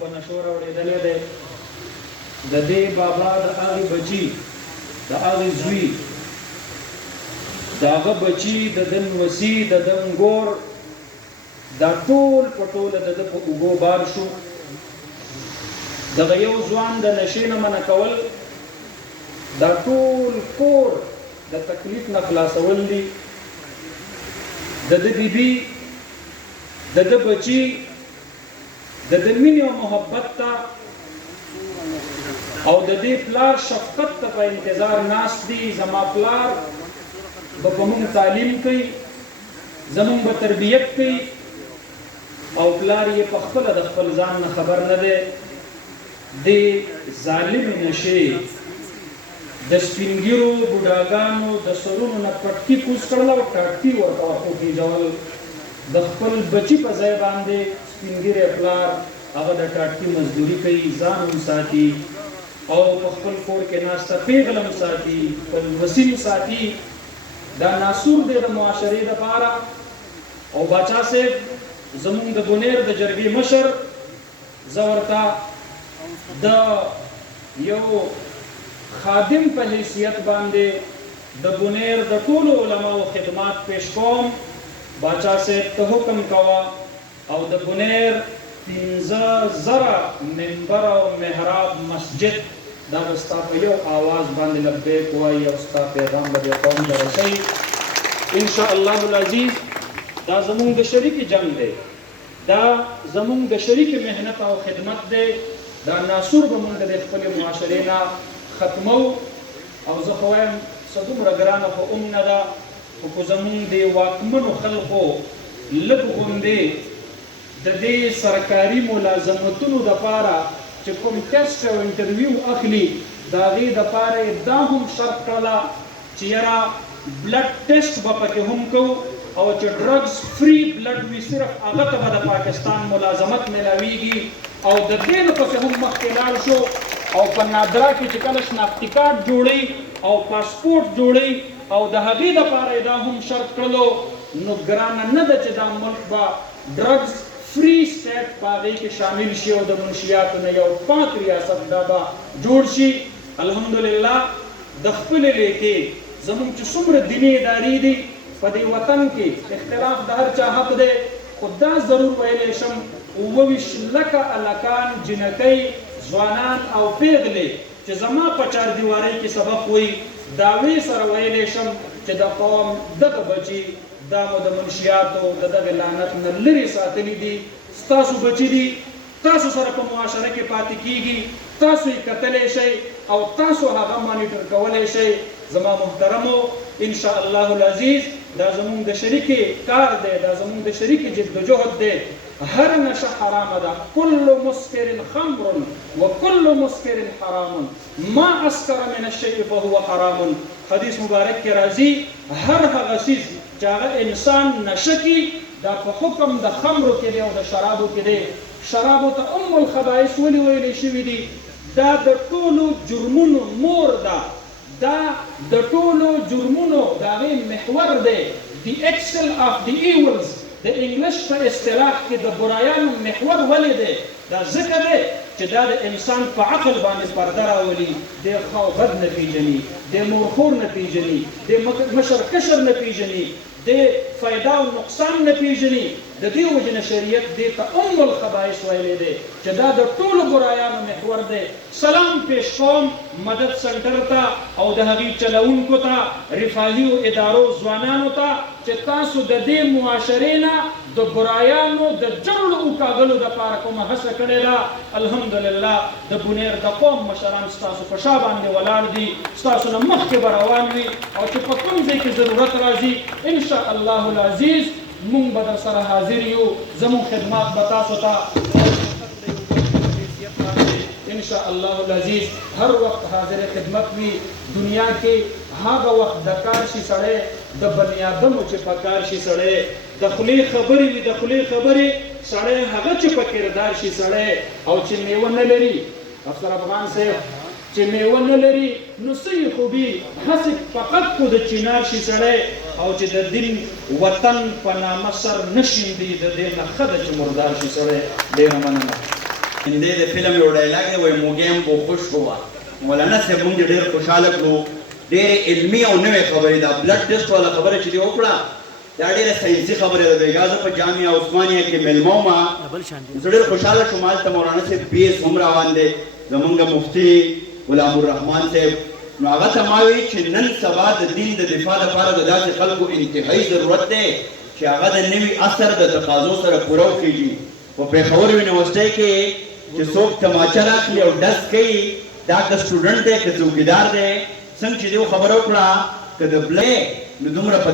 په نشور اورېدلې ده د دې بابا د هغې بچي د هغې زوی د هغه بچي د ده نوسي د ده نګور دا ټول په ټوله د ده په اوږو بار شو دغه یو ځوان د نشې نه منع کول دا ټول کور د تکلیف نه خلاصول دي د ده بیبي د ده بچي د ده مینې او محبت ته او د دې پلار شفقت ته په انتظار ناست دي زما پلار به په موږ تعلیم کوي زموږ به تربیت کوي او پلار یې په خپله د خپل ځان نه خبر نه دی د ظالمې نشې د سپین ږیرو بوډاګانو د سرونو نه پټکي کوز کړل او ټاټکي ورته وخوږېږول د خپل بچي په ځای باندې سپین ږیری پلار هغه د ټاټکي مزدوري کوي ځان هم ساتي او په خپل کور کې ناسته پیغله هم ساتي خپل وسیم ساتي دا ناسور دی د معاشرې دپاره او باچا صاحب زمونږ د بونیر د جرګې مشر زه ورته د یو خادم په حیثیت باندې د بونیر د ټولو علماو خدمات پیش کوم باچا صاحب ته حکم کوه او د بونیر 15,000 منبر او محراب مسجد دا به ستا په یو آواز باندې لبیک وایي او ستا پیغام به دې قوم ته رسوي انشاءالله العزیز دا زمونږ د شریکې جنګ دی دا زمونږ د شریکې محنت او خدمت دی دا ناسور به مونږ د خپلې معاشرې نه ختمو او زه خو وایم څه دومره ګرانه خو هم نه ده خو که زمونږ د واکمنو خلکو لږ غوندې د دې سرکاري ملازمتونو دپاره چې کوم ټیسټ او انټرویو اخلي د هغې دپاره یې دا هم شرط کړله چې یاره بلډ ټیسټ به پکې هم کوو او چې ډرګز فری بلډ وي صرف هغه ته به د پاکستان ملازمت میلاویږي او د دې نه پسې هم مخکې لاړ شو او په نادرا کې چې کله شناختي کارت جوړوي او پاسپورټ جوړوي او د هغې دپاره یې دا هم شرط کړلو نو ګرانه نه ده چې دا ملک به ډرګز فری سټیټ په هغې کې شامل شي او د منشیاتو نه یو پاک ریاست دا به جوړ شي الحمدلله د خپلې لیکې زموږ چې څومره دیني ادارې دي په دې وطن کې اختلاف د هر چا حق دی خو دا ضرور ویلی شم 27 لکه هلکان جنکۍ ځوانان او پیغلې چې زما په چاردیوارۍ کې سبق وایي دعوې سره ویلی شم چې د قوم دغه بچي دا مو د منشیاتو د دغه لعنت نه لرې ساتلي دي ستاسو بچي دي تاسو سره په معاشره کې پاتې کیږي تاسو یې کتلی شئ او تاسو هغه مانیټر کولی شئ زما محترمو انشاءالله العزیز دا زمونږ د شریکې کار دی دا زمونږ د شریکې جدوجهد دی هر نشه حرامه ده کل مسکر خمر وکل مسکر حرام ما اسکر من الشیء فهو حرام حدیث مبارک کې راځي هر هغه څیز چې هغه انسان نشه کي دا په حکم د خمرو کې دی او د شرابو کې دی شرابو ته ام الخبائث ولې ویلی شوي دي دا د ټولو جرمونو مور ده دا د ټولو جرمونو د هغې محور دی the excel of the evils د انګلیش په اصطلاح کې د برایانو محور ولې دی دا ځکه دی چې دا د انسان په عقل باندې پرده راولي د ښه او بد نه پېژني د مورخور نه پېژني د مشر کشر نه پېژني د فایده او نقصان نه پېژني د دې وجې نه شریعت دې ته ام الخبائث ویلی دی چې دا د ټولو برایانو محور دی سلام پیش کوم مدد سنټر ته او د هغې چلوونکو ته رفاهیو ادارو ځوانانو ته چې تاسو د دې معاشرې نه د برایانو د جړلو وکاږلو دپاره کومه هڅه کړې ده الحمدلله د بونیر د قوم مشران ستاسو په شا باندې ولاړ دي ستاسو نه مخکې به روان وي او چې په کوم ځای کې ضرورت راځي انشاءالله العزیز مونږ به در سره حاضر یو زموږ خدمات به تاسو ته انشاءالله العزیز هر وخت حاضر خدمت وي دنیا کې هغه وخت د کار شي سړی د بني آدمو چې په کار شي سړی د خولې خبرې وي د خولې خبرې سړی هغه چې په کردار شي سړی او چې میوه نه لري افسر افغان صاحب چې میوه نه لري نو څه یې خوبي هسې فقط خو د چینار شي سړی او چې د دین وطن په نامه سر نه شیندي د دې نه ښه ده چې مردار شي سړی ډېره مننه د فلم یو ډایلاګ دی وایي موږ هم بو خوش هوا مولانا صاحب موږ ډېر خوشحاله کړو ډېرې علمي او نوې خبرې ده بلډ ټیسټ والا خبره چې دې وکړه دا ډېره ساینسي خبره ده بېګا زه په جامعه عثمانیه کې میلمه وم زه ډېر خوشحاله شوم هلته مولانا صاحب بیس هم روان دی زمونږ مفتي غلام الرحمان صاحب نو هغه ته ما وایي چې نن سبا د دین د دفاع لپاره د داسې خلکو انتهایي ضرورت دی چې هغه د نوي عصر د تقاضو سره پوره وکړي په پېښور یونیورسټۍ کې چې څوک تماچه راخلي او ډز کوي دا که سټوډنټ دی که څوکیدار دی څنګه چې دې خبره وکړه که د بلې نو دومره په